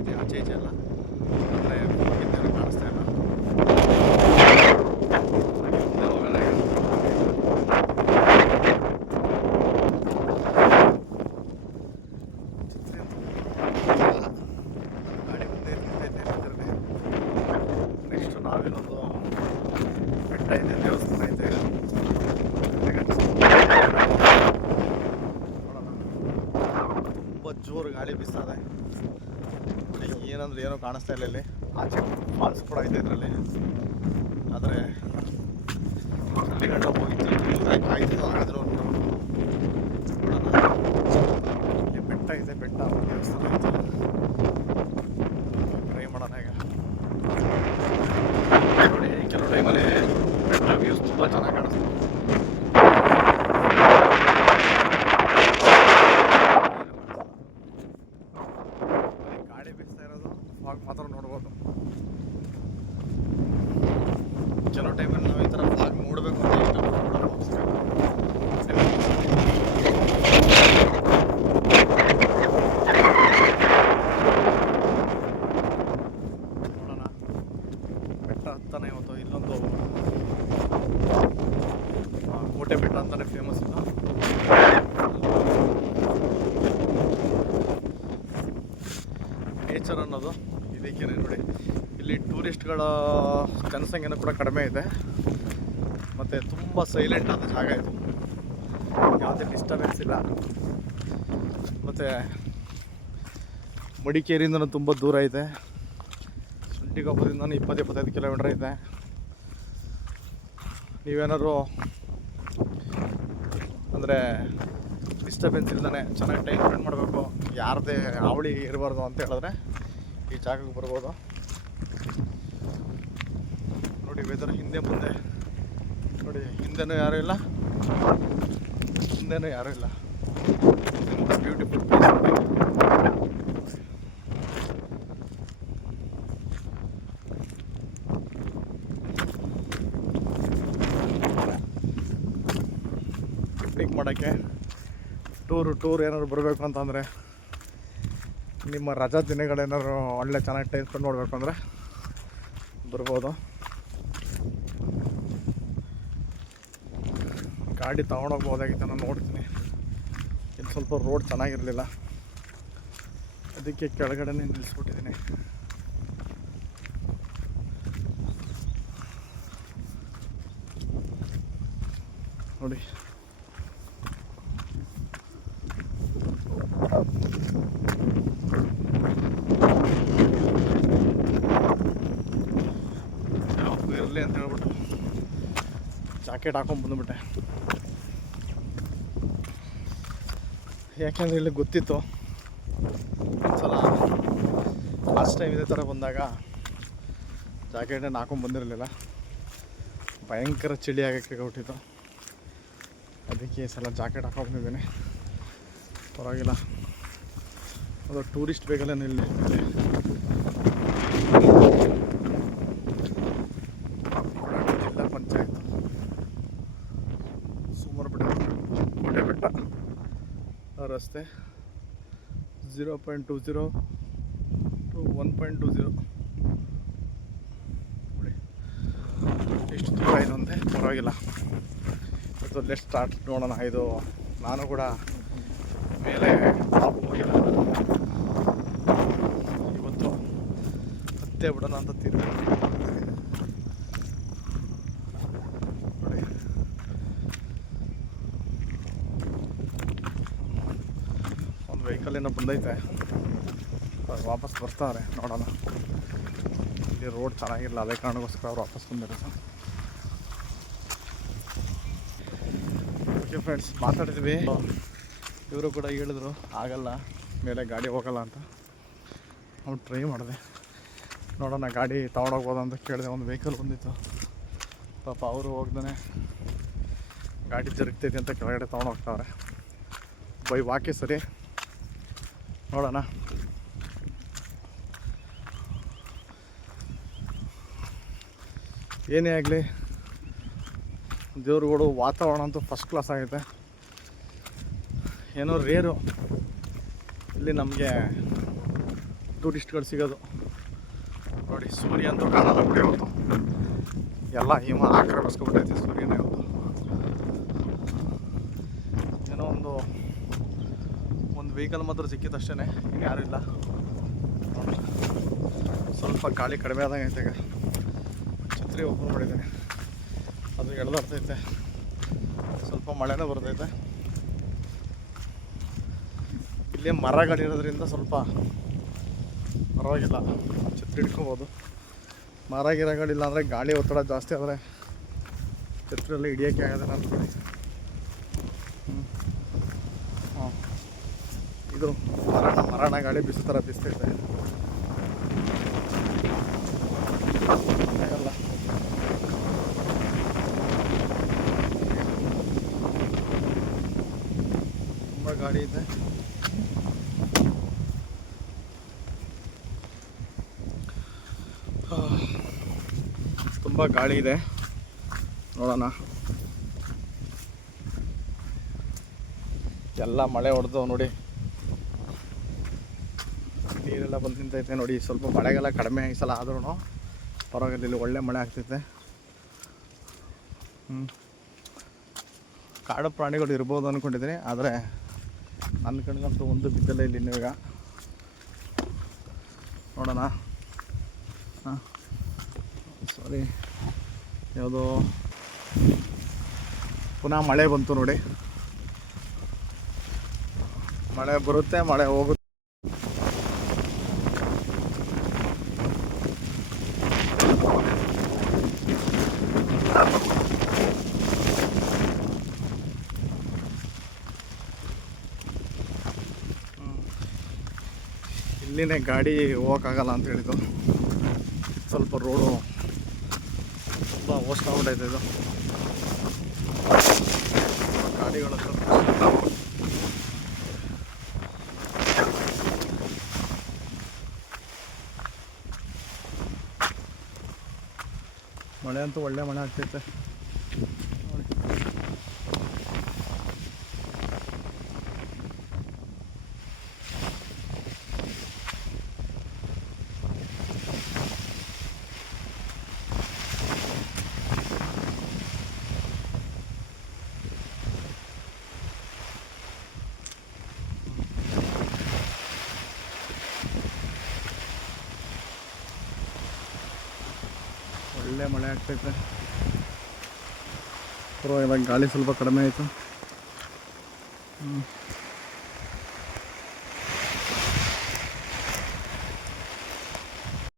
ಇದೆ ಆಚೆ ಈಚೆ ಎಲ್ಲ ಅಂದರೆ ಕಾಣಿಸ್ತಾ ಇಲ್ಲ. ಗಾಡಿ ಮುಂದೆ ನಿಂತೈತೆ. ನೆಕ್ಸ್ಟ್ ನಾವಿಲ್ಲೊಂದು ಬೆಟ್ಟ ಇದೆ, ದೇವಸ್ಥಾನ ಇದೆ, ತುಂಬ ಜೋರು ಗಾಳಿ ಬೀಸ್ತದೆ. ಏನಂದ್ರೆ ಏನೋ ಕಾಣಿಸ್ತಾ ಇಲ್ಲ ಇಲ್ಲಿ. ಆಚೆ ಫಾಲ್ಸ್ ಕೂಡ ಇದೆ ಇದರಲ್ಲಿ. ಆದರೆ ಚಂಡೀಗಢ ಹೋಗಿತ್ತು ಆಯ್ತು ಹಾಗಾದ್ರೆ ನೋಡೋಣ. ಇಲ್ಲಿ ಬೆಟ್ಟ ಇದೆ, ಬೆಟ್ಟ ದೇವಸ್ಥಾನ ಇದೆ, ಟ್ರೈ ಮಾಡೋಣ ಈಗ. ನೋಡಿ ಕೆಲವು ಟೈಮಲ್ಲಿ ಬೆಟ್ಟ ವ್ಯೂಸ್ ತುಂಬ ಚೆನ್ನಾಗಿ ಕಾಣಿಸ್ತದೆ. ಮಾತ್ರ ನೋಡ್ಬೋದು. ಕೆಲವು ಟೈಮಲ್ಲಿ ನಾವು ಈ ಥರ ಫ್ಲಾಗ್ ನೋಡಬೇಕು ಅಂತ ನೋಡೋಣ. ಬೆಟ್ಟ ಹತ್ತಾನೆ ಇವತ್ತು ಇಲ್ಲೊಂದು ಕೋಟೆ ಬೆಟ್ಟ ಅಂತಾನೆ ಫೇಮಸ್ ಇದು. ನೇಚರ್ ಅನ್ನೋದು ಇದಕ್ಕೆ ನೋಡಿ. ಇಲ್ಲಿ ಟೂರಿಸ್ಟ್ಗಳ ಜನಸಂಖ್ಯೆನೂ ಕೂಡ ಕಡಿಮೆ ಇದೆ, ಮತ್ತು ತುಂಬ ಸೈಲೆಂಟ್ ಆದ ಜಾಗ ಇದು. ಯಾವುದೇ ಡಿಸ್ಟರ್ಬೆನ್ಸ್ ಇಲ್ಲ. ಮತ್ತು ಮಡಿಕೇರಿಯಿಂದನೂ ತುಂಬ ದೂರ ಇದೆ. ಸುಂಟಿಗೊಪ್ಪದಿಂದನೂ 20-25 ಕಿಲೋಮೀಟರ್ ಇದೆ. ನೀವೇನಾದ್ರು ಅಂದರೆ ಡಿಸ್ಟರ್ಬೆನ್ಸ್ ಇಲ್ದೇ ಚೆನ್ನಾಗಿ ಟೈಮ್ ಸ್ಪೆಂಡ್ ಮಾಡಬೇಕು, ಯಾರದೇ ಅವಳಿ ಇರಬಾರ್ದು ಅಂತ ಹೇಳಿದ್ರೆ ಈ ಜಾಗಕ್ಕೆ ಬರ್ಬೋದು. ನೋಡಿ ವೆದರ್ ಹಿಂದೆ ಮುಂದೆ ನೋಡಿ, ಹಿಂದೆನೂ ಯಾರೂ ಇಲ್ಲ, ಮುಂದೆನೂ ಯಾರೂ ಇಲ್ಲ. ಬ್ಯೂಟಿಫುಲ್ ಪ್ಲೇಸ್ ನೋಡಿ. ಪಿಕ್ನಿಕ್ ಮಾಡೋಕ್ಕೆ ಟೂರ್ ಏನಾದ್ರು ಬರಬೇಕು ಅಂತಂದರೆ, ನಿಮ್ಮ ರಜಾ ದಿನಗಳೇನಾದ್ರು ಒಳ್ಳೆ ಚೆನ್ನಾಗಿ ಟೈಮ್ ಸ್ಪೆಂಡ್ ಮಾಡಬೇಕು ಅಂದರೆ ಬರ್ಬೋದು. ಗಾಡಿ ತೊಗೊಂಡೋಗ್ಬೋದಾಗಿತ್ತು, ನಾನು ನೋಡ್ತೀನಿ. ಇಲ್ಲಿ ಸ್ವಲ್ಪ ರೋಡ್ ಚೆನ್ನಾಗಿರಲಿಲ್ಲ, ಅದಕ್ಕೆ ಕೆಳಗಡೆನೇ ನಿಲ್ಲಿಸ್ಬಿಟ್ಟಿದ್ದೀನಿ. ನೋಡಿ ಇರಲಿ ಅಂತ ಹೇಳ್ಬಿಟ್ಟು ಜಾಕೆಟ್ ಹಾಕೊಂಡು ಬಂದುಬಿಟ್ಟೆ. ಯಾಕೆಂದರೆ ಇಲ್ಲಿ ಗೊತ್ತಿತ್ತು ಒಂದ್ಸಲ ಲಾಸ್ಟ್ ಟೈಮ್ ಇದೇ ಥರ ಬಂದಾಗ ಜಾಕೆಟನ್ನು ಹಾಕೊಂಡು ಬಂದಿರಲಿಲ್ಲ, ಭಯಂಕರ ಚಳಿ ಆಗೋಕ್ಕೆ ಹೊಟ್ಟಿತ್ತು. ಅದಕ್ಕೆ ಈ ಸಲ ಜಾಕೆಟ್ ಹಾಕೊಂಡು ಬಂದಿದ್ದೀನಿ. ಪರವಾಗಿಲ್ಲ, ಅದು ಟೂರಿಸ್ಟ್ ಬೇಕಲ್ಲ ಇಲ್ಲಿ. ಜಿಲ್ಲಾ ಪಂಚಾಯತ್ ಸೋಮವಾರಪೇಟೆ ಕೋಟೆ ಬೆಟ್ಟ ರಸ್ತೆ 0.20 to 1.20 ನೋಡಿ ಎಷ್ಟು ದೂರ ಇದೆ ಅಂತೆ. ಪರವಾಗಿಲ್ಲ, ಇವತ್ತು ಲೆಟ್ ಸ್ಟಾರ್ಟ್ ನೋಡೋಣ. ಇದು ನಾನು ಕೂಡ ಮೇಲೆ ಹೋಗಿಲ್ಲ, ಇವತ್ತು ಹತ್ತೇ ಬಿಡೋಣ ಅಂತ ತಿರುಗಿ ನೋಡಿ. ಒಂದು ವೆಹಿಕಲ್ ಏನೋ ಬಂದೈತೆ, ವಾಪಸ್ ಬರ್ತಾರೆ, ನೋಡೋಣ. ಇಲ್ಲಿ ರೋಡ್ ಚೆನ್ನಾಗಿಲ್ಲ, ಅದೇ ಕಾರಣಕ್ಕೋಸ್ಕರ ಅವ್ರು ವಾಪಸ್ ಬಂದಿರೋದು. ಓಕೆ ಫ್ರೆಂಡ್ಸ್, ಮಾತಾಡ್ತೀವಿ. ಇವರು ಕೂಡ ಹೇಳಿದ್ರು ಆಗಲ್ಲ, ಮೇಲೆ ಗಾಡಿ ಹೋಗಲ್ಲ ಅಂತ. ಅವ್ನು ಟ್ರೈ ಮಾಡಿದೆ, ನೋಡೋಣ ಗಾಡಿ ತೊಗೊಂಡೋಗ್ಬೋದು ಅಂತ ಕೇಳಿದೆ. ಒಂದು ವೆಹಿಕಲ್ ಬಂದಿತ್ತು, ಪಾಪ ಅವರು ಹೋಗ್ದೇ ಗಾಡಿ ಜರುಗ್ತೈತಿ ಅಂತ ಕೆಳಗಡೆ ತೊಗೊಂಡೋಗ್ತಾವ್ರೆ. ಬೈ ವಾಕೆ ಸರಿ. ನೋಡೋಣ. ಏನೇ ಆಗಲಿ ದೇವ್ರುಗಳು ವಾತಾವರಣ ಅಂತೂ ಫಸ್ಟ್ ಕ್ಲಾಸ್ ಆಗೈತೆ. ಏನೋ ರೇರು ಇಲ್ಲಿ ನಮಗೆ ಟೂರಿಸ್ಟ್ಗಳು ಸಿಗೋದು. ನೋಡಿ ಸೂರ್ಯ ಅಂತೂ ಕಾಣಲ್ಲ ಬಿಡಿ ಇವತ್ತು. ಎಲ್ಲ ಹಿಮ ಆಕ್ರಮಿಸ್ಕೊಂಡ್ಬಿಟ್ಟೈತೆ ಸೂರ್ಯನ ಇವತ್ತು. ಏನೋ ಒಂದು ವೆಹಿಕಲ್ ಮಾತ್ರ ಸಿಕ್ಕಿತ್ತು ಅಷ್ಟೇ, ಇನ್ನು ಯಾರೂ ಇಲ್ಲ. ನೋಡಿ ಸ್ವಲ್ಪ ಗಾಳಿ ಕಡಿಮೆ ಆದಂಗೆ ಐತೆ. ಈಗ ಛತ್ರಿ ಓಪನ್ ಮಾಡಿದ್ದೇನೆ, ಅದು ಎಳೆದಾಡ್ತೈತೆ. ಸ್ವಲ್ಪ ಮಳೆನೂ ಬರ್ತೈತೆ. ಇಲ್ಲೇ ಮರಗಳಿರೋದ್ರಿಂದ ಸ್ವಲ್ಪ ಪರವಾಗಿಲ್ಲ, ಛತ್ರಿ ಹಿಡ್ಕೊಬೋದು. ಮರ ಗಿರಗಳಿಲ್ಲ ಅಂದರೆ ಗಾಳಿ ಒತ್ತಡ ಜಾಸ್ತಿ ಆದರೆ ಛತ್ರಿಯಲ್ಲಿ ಹಿಡಿಯೋಕ್ಕೆ ಆಗೋದಿಲ್ಲ ಅಂದ್ಕೊಳ್ಳಿ. ಹಾಂ, ಇದು ಮರಣ ಗಾಳಿ ಬಿಸೋ ಥರ ಬಿಸ್ತೈತೆ. ಆಗಲ್ಲ. ತುಂಬ ಗಾಳಿ ಇದೆ. ತುಂಬ ಗಾಳಿ ಇದೆ. ನೋಡೋಣ. ಎಲ್ಲ ಮಳೆ ಹೊಡೆದು ನೋಡಿ, ನೀರೆಲ್ಲ ಬಂದು ನಿಂತೈತೆ ನೋಡಿ. ಸ್ವಲ್ಪ ಮಳೆಗೆಲ್ಲ ಕಡಿಮೆ ಈ ಸಲ ಆದ್ರೂ ಪರವಾಗಿಲ್ಲ, ಇಲ್ಲಿ ಒಳ್ಳೆ ಮಳೆ ಆಗ್ತೈತೆ. ಕಾಡು ಪ್ರಾಣಿಗಳು ಇರ್ಬೋದು ಅಂದ್ಕೊಂಡಿದ್ದೀನಿ, ಆದರೆ ನನ್ನ ಕಣ್ಗಂತೂ ಒಂದು ಬಿದ್ದಲ್ಲ ಇಲ್ಲಿ ಇನ್ನೂ. ಈಗ ನೋಡೋಣ. ಹಾಂ, ಸಾರಿ, ಯಾವುದೋ ಪುನಃ ಮಳೆ ಬಂತು ನೋಡಿ. ಮಳೆ ಬರುತ್ತೆ, ಮಳೆ ಹೋಗುತ್ತೆ. ಇಲ್ಲಿನೇ ಗಾಡಿ ಹೋಗೋಕ್ಕಾಗಲ್ಲ ಅಂತ ಹೇಳಿದ್ದು. ಸ್ವಲ್ಪ ರೋಡು ತುಂಬ ಓಸ್ಟ್ ಆಗ್ಬಿಟ್ಟೈತೆ. ಇದು ಗಾಡಿಗಳು ಮಳೆ ಅಂತೂ ಒಳ್ಳೆ ಮಳೆ ಆಗ್ತೈತೆ. ಒಳ್ಳೆ ಮಳೆ ಆಗ್ತೈತೆ. ಪರವಾಗಿಲ್ಲ, ಗಾಳಿ ಸ್ವಲ್ಪ ಕಡಿಮೆ ಆಯಿತು.